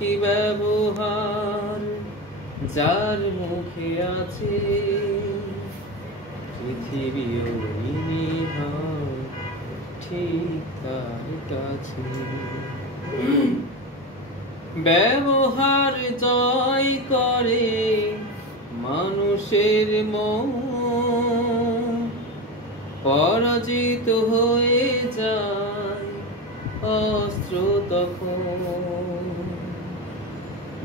কি ব্যবহার যার মুখে আছে পৃথিবীও ঠিক তার কাছে। ব্যবহার জয় করে মানুষের মন, পরাজিত হয়ে যায় অস্ত্র তখন।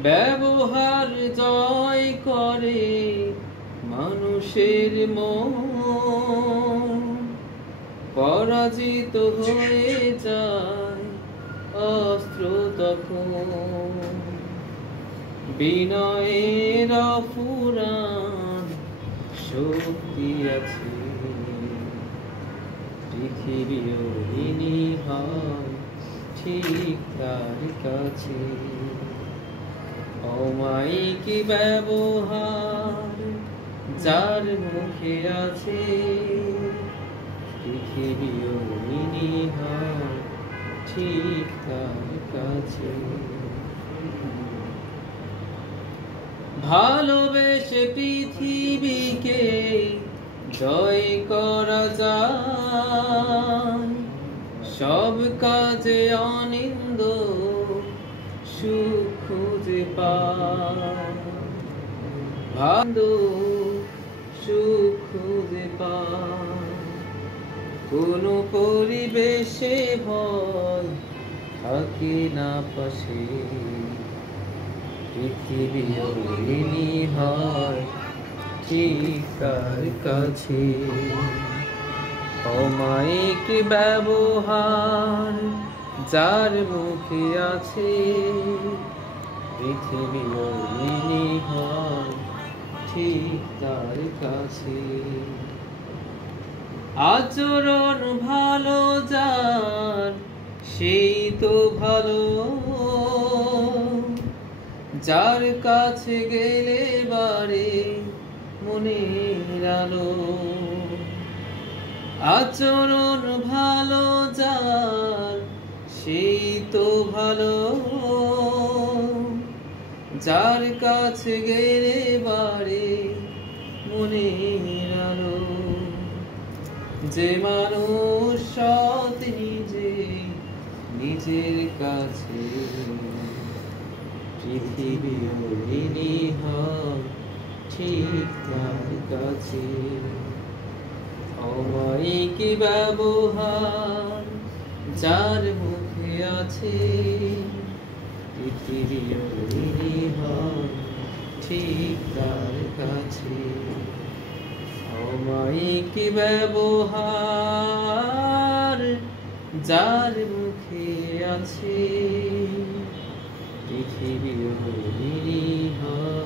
ব্যবহার জয় করে মানুষের মন, পরাজিত হয়ে যায় অস্ত্র তখন। বিনয়ের অফুরান শক্তি আছে, পৃথিবীও ঋণী হয় ঠিক তার কাছে। অমায়িক ব্যবহার যার মুখে আছে পৃথিবীও ঋণী হয় ঠিক তার কাছে। ভালোবেসে পৃথিবীকে জয় করা যায়, সব কাজে অনিন্দ সুখ খুঁজে পায়। সুখ খুঁজে পায়, কোনো পরিবেশে ভয় থাকে না পাশে, পৃথিবীও ঋণী হয় ঠিক তার কাছে। অমায়িক ব্যবহার যার মুখে আছে পৃথিবীও ঋণী হয় ঠিক তার কাছে। আচরণ ভালো যার সেই তো ভালো, যার কাছে গেলে বারে মনের আলো। আচরণ ভালো যার সেই তো ভালো, যার কাছে গেলে বারে মনের আলো। যে মানুষ সৎ নিজের কাছে পৃথিবীও ঋণী হয় ঠিক তার কাছে। অমায়িক ব্যবহার যার মুখে আছে পৃথিবীও ঋণী হয় ঠিক তার কাছে। অমায়িক ব্যবহার যার মুখে আছে পৃথিবীও ঋণী হয়।